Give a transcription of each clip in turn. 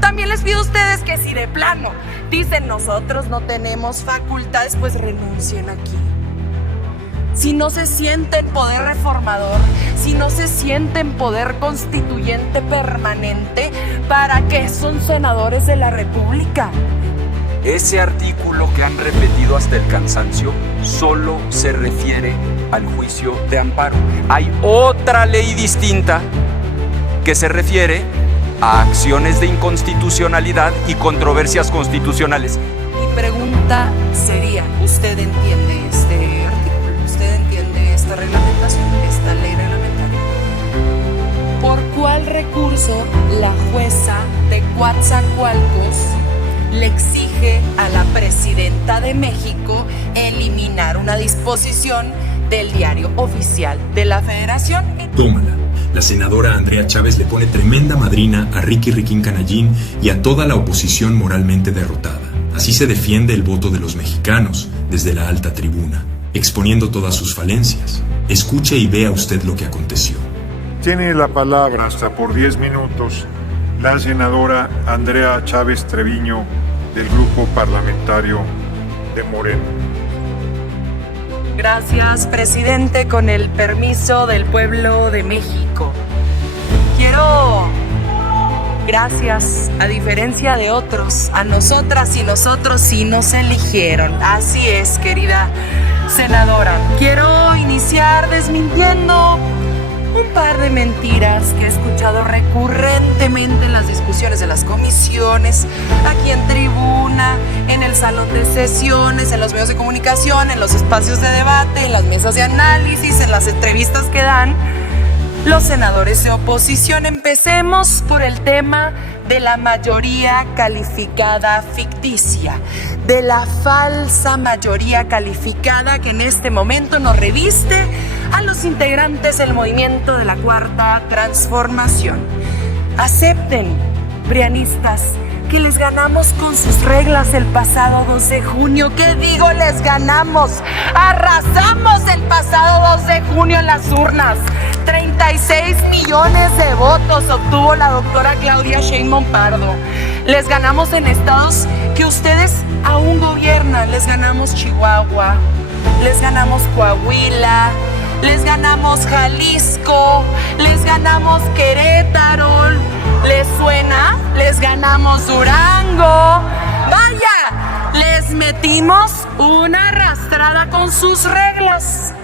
También les pido a ustedes que si de plano dicen nosotros no tenemos facultades, pues renuncien aquí. Si no se sienten poder reformador, si no se sienten poder constituyente permanente, ¿para qué son senadores de la República? Ese artículo que han repetido hasta el cansancio solo se refiere al juicio de amparo. Hay otra ley distinta que se refiere a acciones de inconstitucionalidad y controversias constitucionales. Mi pregunta sería, ¿usted entiende este artículo? ¿Usted entiende esta reglamentación, esta ley reglamentaria? ¿Por cuál recurso la jueza de Coatzacoalcos le exige a la presidenta de México eliminar una disposición del diario oficial de la Federación? Tómala. La senadora Andrea Chávez le pone tremenda madrina a Ricky Riquín Canallín y a toda la oposición moralmente derrotada. Así se defiende el voto de los mexicanos desde la alta tribuna, exponiendo todas sus falencias. Escuche y vea usted lo que aconteció. Tiene la palabra hasta por 10 minutos la senadora Andrea Chávez Treviño del Grupo Parlamentario de Morena. Gracias, presidente, con el permiso del pueblo de México. Gracias, a diferencia de otros, a nosotras y nosotros sí nos eligieron. Así es, querida senadora. Quiero iniciar desmintiendo un par de mentiras que he escuchado recurrentemente en las discusiones de las comisiones, aquí en tribuna, en el salón de sesiones, en los medios de comunicación, en los espacios de debate, en las mesas de análisis, en las entrevistas que dan los senadores de oposición. Empecemos por el tema de la mayoría calificada ficticia, de la falsa mayoría calificada que en este momento nos reviste a los integrantes del movimiento de la Cuarta Transformación. Acepten, prianistas, que les ganamos con sus reglas el pasado 2 de junio. ¿Qué digo? Les ganamos. Arrasamos el pasado 2 de junio en las urnas. 36 millones de votos obtuvo la doctora Claudia Sheinbaum Pardo. Les ganamos en estados que ustedes aún gobiernan. Les ganamos Chihuahua, les ganamos Coahuila, les ganamos Jalisco, les ganamos Querétaro. ¿Les suena? Les ganamos Durango. ¡Vaya! Les metimos una arrastrada con sus reglas.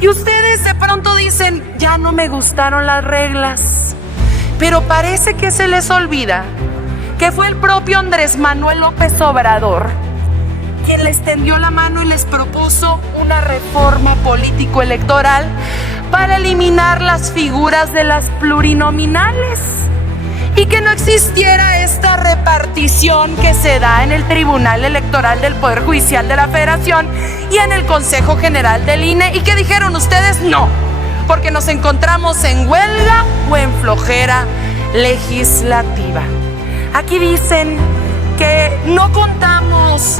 Y ustedes de pronto dicen, ya no me gustaron las reglas. Pero parece que se les olvida que fue el propio Andrés Manuel López Obrador quien les tendió la mano y les propuso una reforma político-electoral para eliminar las figuras de las plurinominales y que no existiera esta repartición que se da en el Tribunal Electoral del Poder Judicial de la Federación y en el Consejo General del INE. ¿Y qué dijeron ustedes? No, porque nos encontramos en huelga o en flojera legislativa. Aquí dicen que no contamos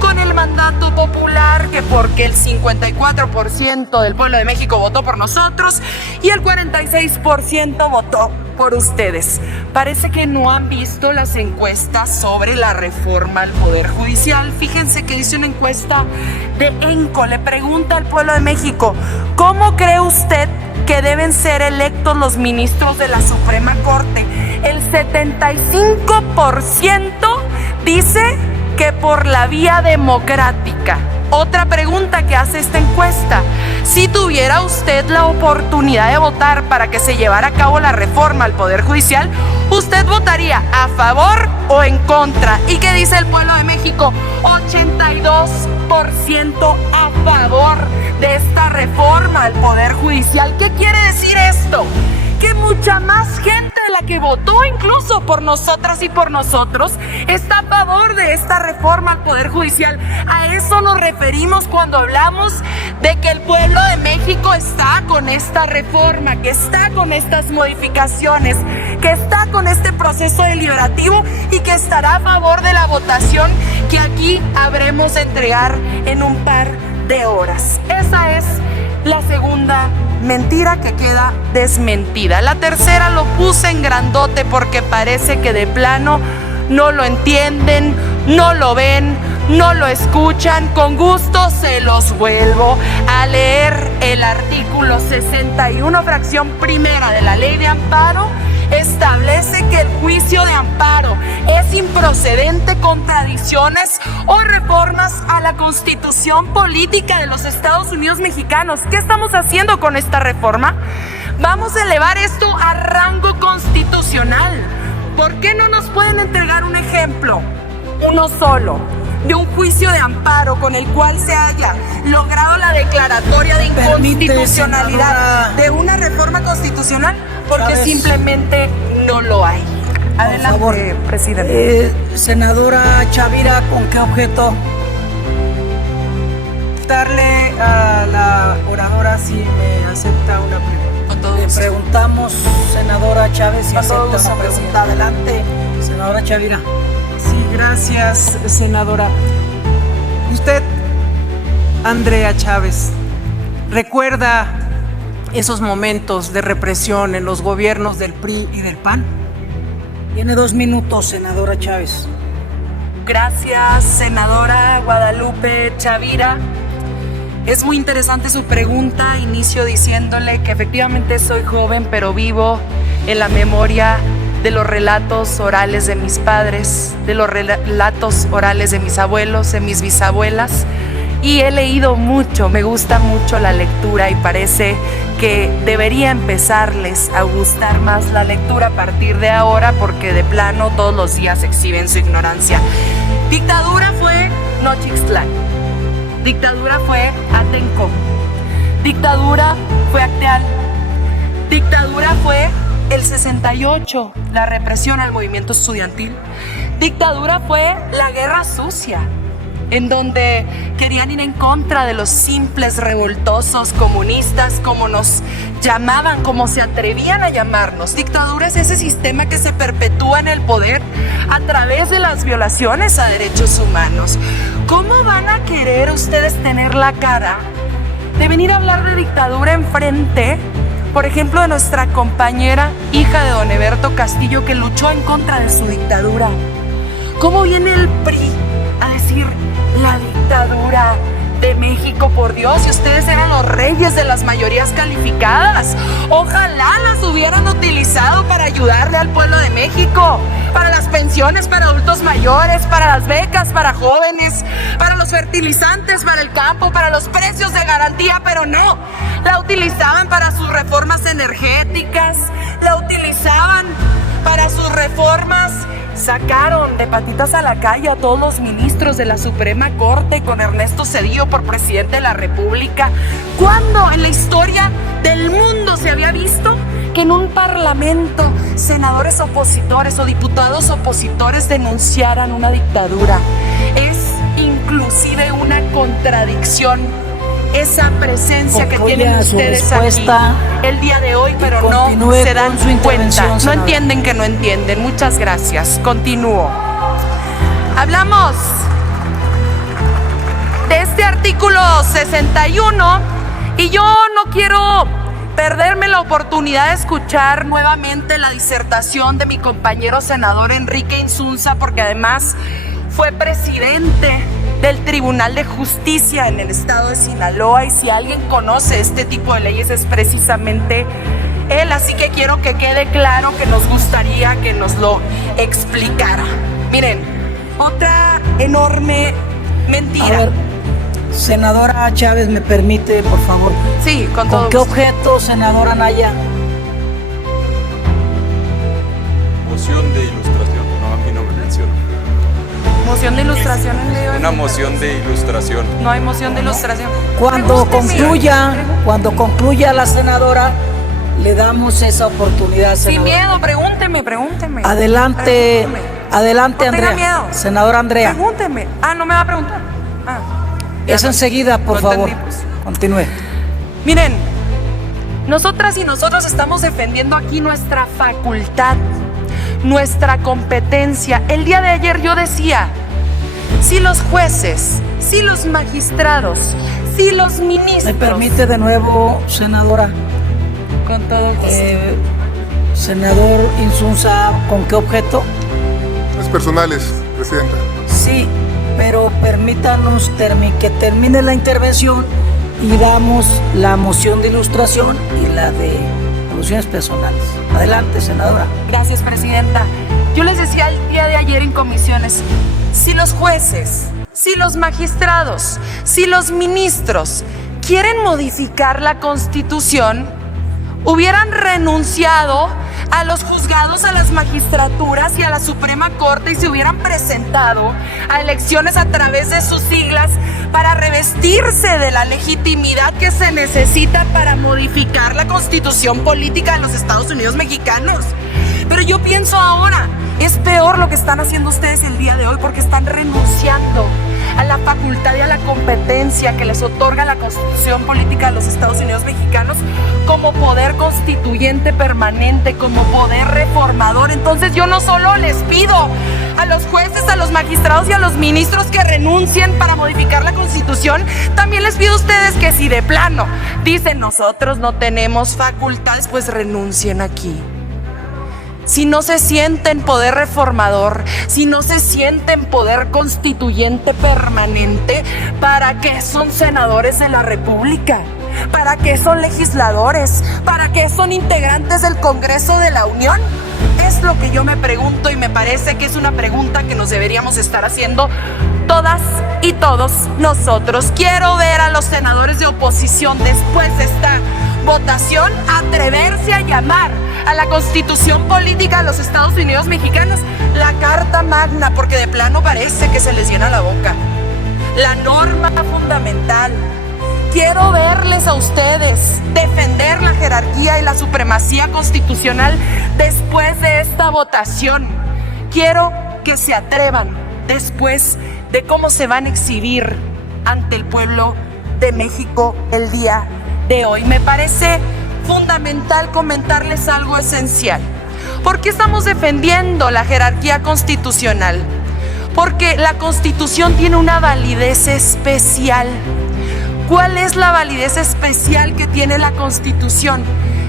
con el mandato popular, que porque el 54% del pueblo de México votó por nosotros y el 46% votó por ustedes. Parece que no han visto las encuestas sobre la reforma al Poder Judicial. Fíjense que dice una encuesta de ENCO, le pregunta al pueblo de México, ¿cómo cree usted que deben ser electos los ministros de la Suprema Corte? El 75% dice que por la vía democrática. Otra pregunta que hace esta encuesta: si tuviera usted la oportunidad de votar para que se llevara a cabo la reforma al Poder Judicial, ¿usted votaría a favor o en contra? ¿Y qué dice el pueblo de México? 82% a favor de esta reforma al Poder Judicial. ¿Qué quiere decir esto? Que mucha más gente de la que votó incluso por nosotras y por nosotros está a favor de esta reforma al Poder Judicial. A eso nos referimos cuando hablamos de que el pueblo de México está con esta reforma, que está con estas modificaciones, que está con este proceso deliberativo y que estará a favor de la votación que aquí habremos de entregar en un par de horas. Esa es La segunda mentira que queda desmentida. La tercera lo puse en grandote porque parece que de plano no lo entienden, no lo ven, no lo escuchan. Con gusto se los vuelvo a leer. El artículo 61, fracción primera de la Ley de Amparo establece que el juicio de amparo es improcedente contra adiciones o reformas a la Constitución Política de los Estados Unidos Mexicanos. ¿Qué estamos haciendo con esta reforma? Vamos a elevar esto a rango constitucional. ¿Por qué no nos pueden entregar un ejemplo, uno solo, de un juicio de amparo con el cual se haya logrado la declaratoria de inconstitucionalidad de una reforma constitucional? Porque simplemente no lo hay. Adelante, presidente. Senadora Chavira, ¿con qué objeto? Darle a la oradora si me acepta una pregunta. Con todo Le gusto. preguntamos, senadora Chávez, si Con todo acepta gusto, una pregunta. presidente. Adelante, senadora Chavira. Sí, gracias, senadora. Usted, Andrea Chávez, ¿recuerda esos momentos de represión en los gobiernos del PRI y del PAN? Tiene 2 minutos, senadora Chávez. Gracias, senadora Guadalupe Chavira. Es muy interesante su pregunta. Inicio diciéndole que efectivamente soy joven, pero vivo en la memoria de los relatos orales de mis padres, de los relatos orales de mis abuelos, de mis bisabuelas. Y he leído mucho, me gusta mucho la lectura y parece que debería empezarles a gustar más la lectura a partir de ahora, porque de plano todos los días exhiben su ignorancia. Dictadura fue Nochixtlán, dictadura fue Atenco, dictadura fue Acteal, dictadura fue el 68, la represión al movimiento estudiantil, dictadura fue la guerra sucia, en donde querían ir en contra de los simples revoltosos comunistas, como nos llamaban, como se atrevían a llamarnos. Dictadura es ese sistema que se perpetúa en el poder a través de las violaciones a derechos humanos. ¿Cómo van a querer ustedes tener la cara de venir a hablar de dictadura enfrente, por ejemplo, de nuestra compañera, hija de don Eberto Castillo, que luchó en contra de su dictadura? ¿Cómo viene el PRI a decir la dictadura de México? Por Dios, si ustedes eran los reyes de las mayorías calificadas, ojalá las hubieran utilizado para ayudarle al pueblo de México, para las pensiones para adultos mayores, para las becas para jóvenes, para los fertilizantes para el campo, para los precios de garantía, pero no, la utilizaban para sus reformas energéticas, la utilizaban para sus reformas. Sacaron de patitas a la calle a todos los ministros de la Suprema Corte, con Ernesto Zedillo por presidente de la República. ¿Cuándo en la historia del mundo se había visto que en un parlamento senadores opositores o diputados opositores denunciaran una dictadura? Es inclusive una contradicción esa presencia que tienen ustedes aquí el día de hoy, pero no se dan cuenta, no entienden que no entienden. Muchas gracias. Continúo. Hablamos de este artículo 61 y yo no quiero perderme la oportunidad de escuchar nuevamente la disertación de mi compañero senador Enrique Insunza, porque además fue presidente del Tribunal de Justicia en el estado de Sinaloa, y si alguien conoce este tipo de leyes es precisamente él. Así que quiero que quede claro que nos gustaría que nos lo explicara. Miren, otra enorme mentira. A ver, senadora Chávez, ¿me permite, por favor? Sí, con todo ¿Con qué gusto. objeto, senadora Naya? Moción de ilustración. No, a mí no me menciona. Moción de ilustración en medio de Una moción de ilustración. No hay moción de ilustración. Cuando concluya la senadora, le damos esa oportunidad, Sin senadora. miedo, pregúnteme. Adelante, adelante, No tenga Andrea. miedo. Senadora Andrea. Pregúnteme. Ah, ¿no me va a preguntar? Ah. Eso enseguida, por No favor. entendí, pues. Continúe. Miren, nosotras y nosotros estamos defendiendo aquí nuestra facultad, nuestra competencia. El día de ayer yo decía, si los jueces, si los magistrados, si los ministros... ¿Me permite de nuevo, senadora? Con todo gusto. Senador Insunza, ¿con qué objeto? Es personales, Presidenta. Sí, pero permítanos que termine la intervención y damos la moción de ilustración y la de alusiones personales. Adelante, senadora. Gracias, Presidenta. Yo les decía el día de ayer en comisiones, si los jueces, si los magistrados, si los ministros quieren modificar la Constitución, hubieran renunciado a los juzgados, a las magistraturas y a la Suprema Corte y se hubieran presentado a elecciones a través de sus siglas para revestirse de la legitimidad que se necesita para modificar la Constitución política de los Estados Unidos mexicanos. Pero yo pienso ahora, es peor lo que están haciendo ustedes el día de hoy porque están renunciando a la facultad y a la competencia que les otorga la Constitución política de los Estados Unidos mexicanos como poder constituyente permanente, como poder reformador. Entonces yo no solo les pido a los jueces, a los magistrados y a los ministros que renuncien para modificar la Constitución, también les pido a ustedes que si de plano dicen nosotros no tenemos facultades, pues renuncien aquí. Si no se sienten poder reformador, si no se sienten poder constituyente permanente, ¿para qué son senadores de la República? ¿Para qué son legisladores? ¿Para qué son integrantes del Congreso de la Unión? Es lo que yo me pregunto y me parece que es una pregunta que nos deberíamos estar haciendo todas y todos nosotros. Quiero ver a los senadores de oposición después de esta votación atreverse a llamar a la Constitución política de los Estados Unidos mexicanos la Carta Magna, porque de plano parece que se les llena la boca. La norma fundamental. Quiero verles a ustedes defender la jerarquía y la supremacía constitucional después de esta votación. Quiero que se atrevan después de cómo se van a exhibir ante el pueblo de México el día de hoy. Me parece fundamental comentarles algo esencial. ¿Por qué estamos defendiendo la jerarquía constitucional? Porque la Constitución tiene una validez especial. ¿Cuál es la validez especial que tiene la Constitución?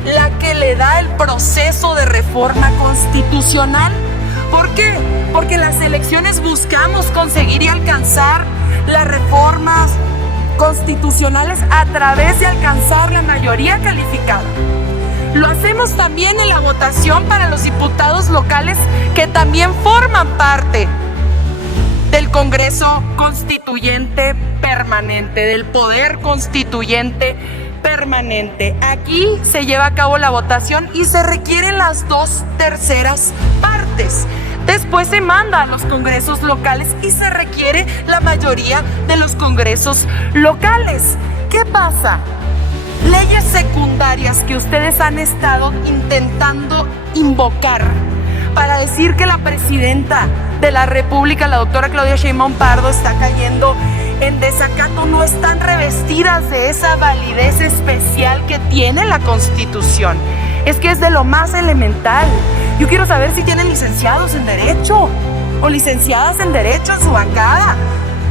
La que le da el proceso de reforma constitucional. ¿Por qué? Porque en las elecciones buscamos conseguir y alcanzar las reformas constitucionales a través de alcanzar la mayoría calificada. Lo hacemos también en la votación para los diputados locales que también forman parte del Congreso Constituyente Permanente, del Poder Constituyente Permanente. Aquí se lleva a cabo la votación y se requieren las 2/3 partes. Después se manda a los congresos locales y se requiere la mayoría de los congresos locales. ¿Qué pasa? Leyes secundarias que ustedes han estado intentando invocar para decir que la presidenta de la República, la doctora Claudia Sheinbaum Pardo, está cayendo en desacato, no están revestidas de esa validez especial que tiene la Constitución. Es que es de lo más elemental. Yo quiero saber si tienen licenciados en Derecho o licenciadas en Derecho en su bancada.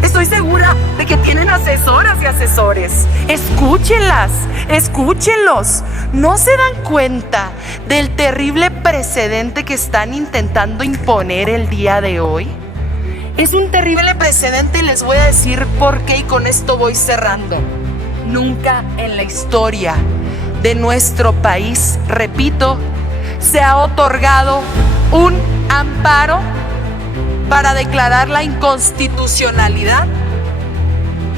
Estoy segura de que tienen asesoras y asesores. Escúchenlas, escúchenlos. ¿No se dan cuenta del terrible precedente que están intentando imponer el día de hoy? Es un terrible precedente y les voy a decir por qué, y con esto voy cerrando. Nunca en la historia de nuestro país, repito, se ha otorgado un amparo para declarar la inconstitucionalidad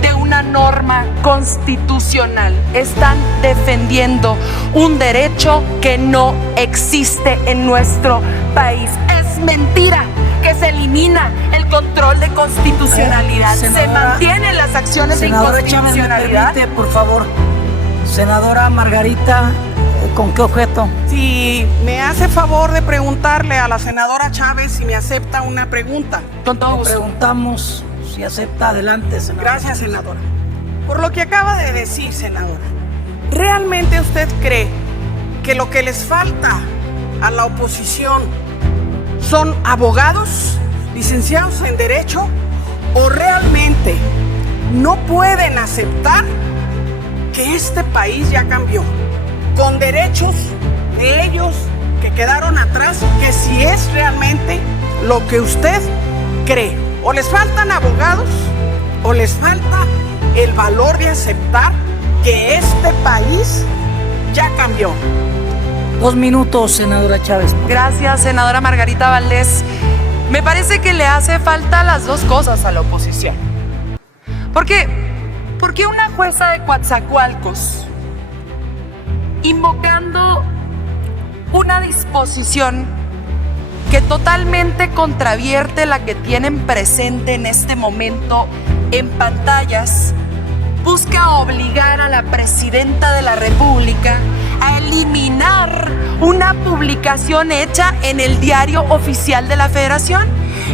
de una norma constitucional. Están defendiendo un derecho que no existe en nuestro país. Es mentira que se elimina el control de constitucionalidad. Se mantienen las acciones de inconstitucionalidad. Chávez, por favor. Senadora Margarita, ¿con qué objeto? Si me hace favor de preguntarle a la senadora Chávez si me acepta una pregunta. Con todo gusto. Preguntamos si acepta. Adelante, senadora. Gracias, senadora. Por lo que acaba de decir, senadora, ¿realmente usted cree que lo que les falta a la oposición son abogados, licenciados en Derecho, o realmente no pueden aceptar que este país ya cambió, con derechos de ellos que quedaron atrás, que si es realmente lo que usted cree. O les faltan abogados, o les falta el valor de aceptar que este país ya cambió. 2 minutos, senadora Chávez. Gracias, senadora Margarita Valdés. Me parece que le hace falta las dos cosas a la oposición. ¿Por qué? Porque una jueza de Coatzacoalcos, invocando una disposición que totalmente contravierte la que tienen presente en este momento en pantallas, busca obligar a la presidenta de la República a eliminar una publicación hecha en el Diario Oficial de la Federación.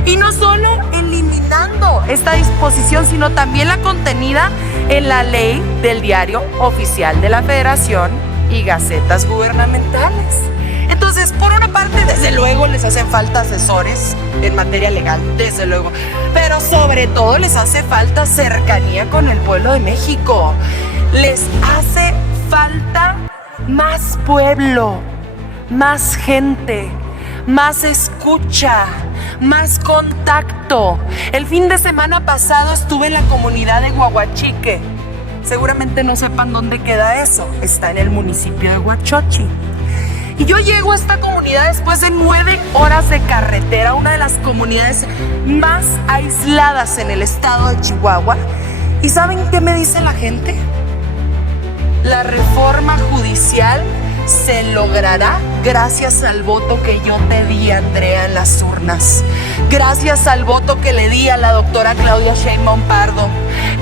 Y no solo eliminando esta disposición, sino también la contenida en la ley del Diario Oficial de la Federación y gacetas gubernamentales. Entonces, por una parte, desde luego les hacen falta asesores en materia legal, desde luego, pero sobre todo les hace falta cercanía con el pueblo de México. Les hace falta más pueblo, más gente, más escucha, más contacto. El fin de semana pasado estuve en la comunidad de Huahuachique. Seguramente no sepan dónde queda eso. Está en el municipio de Huachochi. Y yo llego a esta comunidad después de 9 horas de carretera, una de las comunidades más aisladas en el estado de Chihuahua. ¿Y saben qué me dice la gente? La reforma judicial se logrará gracias al voto que yo te di, Andrea, en las urnas. Gracias al voto que le di a la doctora Claudia Sheinbaum Pardo.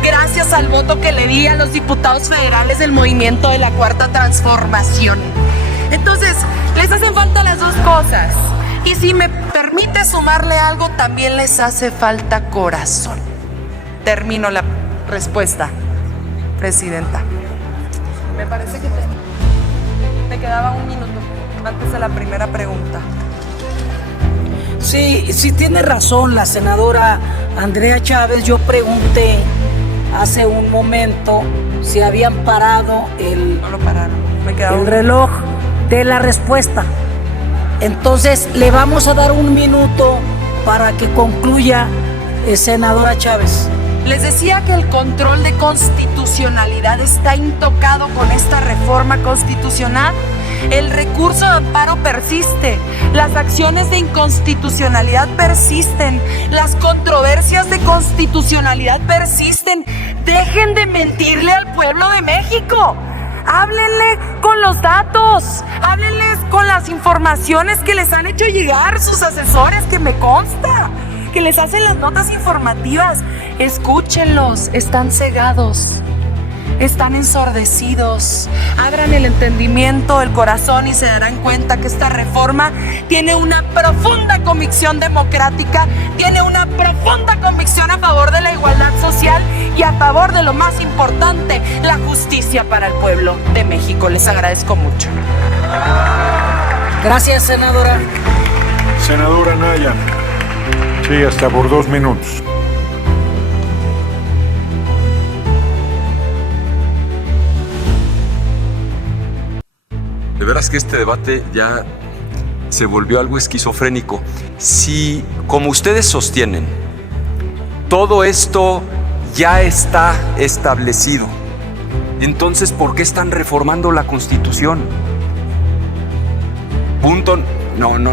Gracias al voto que le di a los diputados federales del movimiento de la Cuarta Transformación. Entonces, les hacen falta las dos cosas. Y si me permite sumarle algo, también les hace falta corazón. Termino la respuesta, presidenta. Me parece que me quedaba 1 minuto antes de la primera pregunta. Sí, tiene razón la senadora Andrea Chávez. Yo pregunté hace un momento si habían parado No lo pararon, me quedaba el reloj de la respuesta. Entonces le vamos a dar 1 minuto para que concluya, senadora Chávez. Les decía que el control de constitucionalidad está intocado con esta reforma constitucional. El recurso de amparo persiste, las acciones de inconstitucionalidad persisten, las controversias de constitucionalidad persisten. Dejen de mentirle al pueblo de México. Háblenle con los datos, háblenles con las informaciones que les han hecho llegar sus asesores, que me consta, que les hacen las notas informativas. Escúchenlos, están cegados, están ensordecidos. Abran el entendimiento, el corazón y se darán cuenta que esta reforma tiene una profunda convicción democrática, tiene una profunda convicción a favor de la igualdad social y a favor de lo más importante, la justicia para el pueblo de México. Les agradezco mucho. Gracias, senadora. Senadora Naya. Sí, hasta por 2 minutos. De veras que este debate ya se volvió algo esquizofrénico. Si, como ustedes sostienen, todo esto ya está establecido, entonces, ¿por qué están reformando la Constitución? Punto.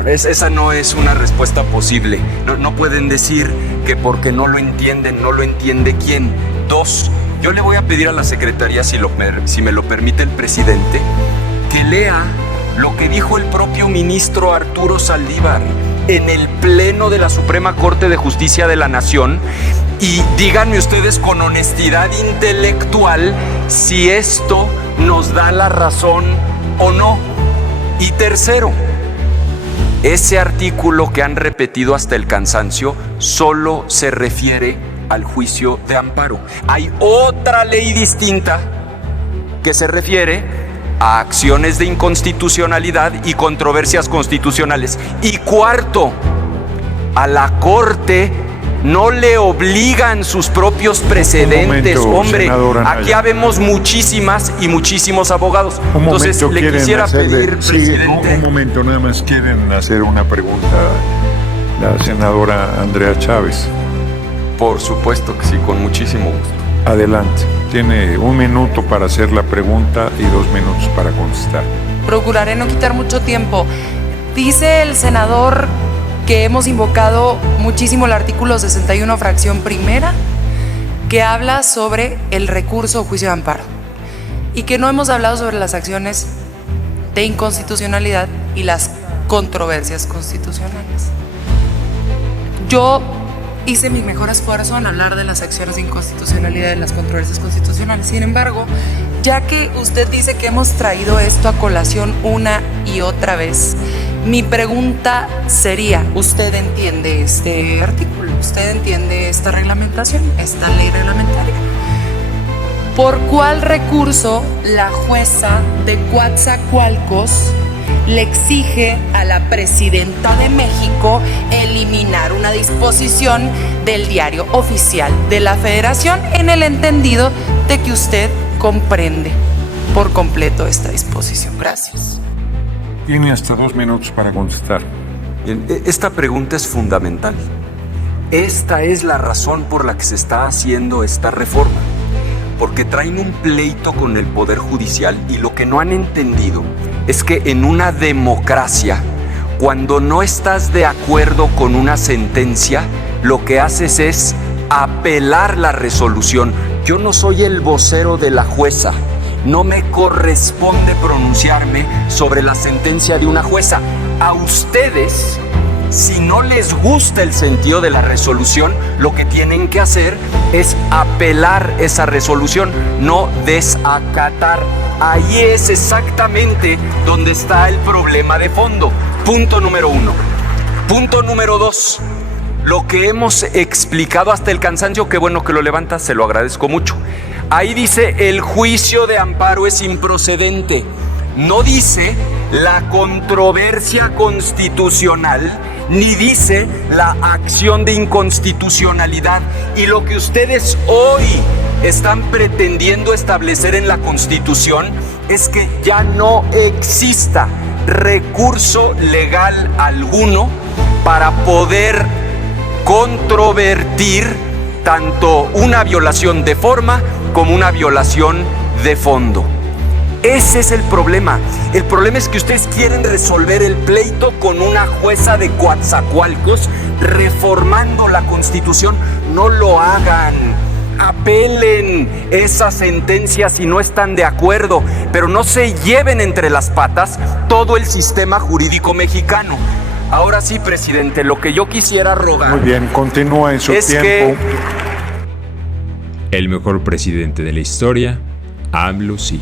Esa no es una respuesta posible. No pueden decir que porque no lo entienden, no lo entiende quién. 2, yo le voy a pedir a la Secretaría, si me lo permite el presidente, que lea lo que dijo el propio ministro Arturo Saldívar en el Pleno de la Suprema Corte de Justicia de la Nación, y díganme ustedes con honestidad intelectual si esto nos da la razón o no. Y tercero, ese artículo que han repetido hasta el cansancio solo se refiere al juicio de amparo. Hay otra ley distinta que se refiere a acciones de inconstitucionalidad y controversias constitucionales. Y cuarto, a la Corte no le obligan sus propios precedentes. momento, Hombre, senador Anaya. aquí habemos muchísimas y muchísimos abogados. Entonces le quieren quisiera pedir, sí, presidente. un momento, nada más quieren hacer una pregunta la senadora Andrea Chávez. Por supuesto que sí, con muchísimo gusto. Adelante. Tiene 1 minuto para hacer la pregunta y 2 minutos para contestar. Procuraré no quitar mucho tiempo. Dice el senador que hemos invocado muchísimo el artículo 61, fracción primera, que habla sobre el recurso o juicio de amparo, y que no hemos hablado sobre las acciones de inconstitucionalidad y las controversias constitucionales. Yo hice mi mejor esfuerzo en hablar de las acciones de inconstitucionalidad y de las controversias constitucionales. Sin embargo, ya que usted dice que hemos traído esto a colación una y otra vez, mi pregunta sería, ¿usted entiende este artículo? ¿Usted entiende esta reglamentación, esta ley reglamentaria? ¿Por cuál recurso la jueza de Coatzacoalcos le exige a la presidenta de México eliminar una disposición del diario oficial de la Federación, en el entendido de que usted comprende por completo esta disposición? Gracias. Tiene hasta 2 minutos para contestar. Bien, esta pregunta es fundamental. Esta es la razón por la que se está haciendo esta reforma. Porque traen un pleito con el Poder Judicial, y lo que no han entendido es que en una democracia, cuando no estás de acuerdo con una sentencia, lo que haces es apelar la resolución. Yo no soy el vocero de la jueza. No me corresponde pronunciarme sobre la sentencia de una jueza. A ustedes, si no les gusta el sentido de la resolución, lo que tienen que hacer es apelar esa resolución, no desacatar. Ahí es exactamente donde está el problema de fondo. Punto número 1. Punto número 2. Lo que hemos explicado hasta el cansancio, qué bueno que lo levantas, se lo agradezco mucho. Ahí dice el juicio de amparo es improcedente. No dice la controversia constitucional, ni dice la acción de inconstitucionalidad. Y lo que ustedes hoy están pretendiendo establecer en la Constitución es que ya no exista recurso legal alguno para poder controvertir tanto una violación de forma como una violación de fondo. Ese es el problema. El problema es que ustedes quieren resolver el pleito con una jueza de Coatzacoalcos reformando la Constitución. No lo hagan. Apelen esa sentencia si no están de acuerdo, pero no se lleven entre las patas todo el sistema jurídico mexicano. Ahora sí, presidente, lo que yo quisiera rogar... Muy bien, continúa en su tiempo. El mejor presidente de la historia, AMLO sí.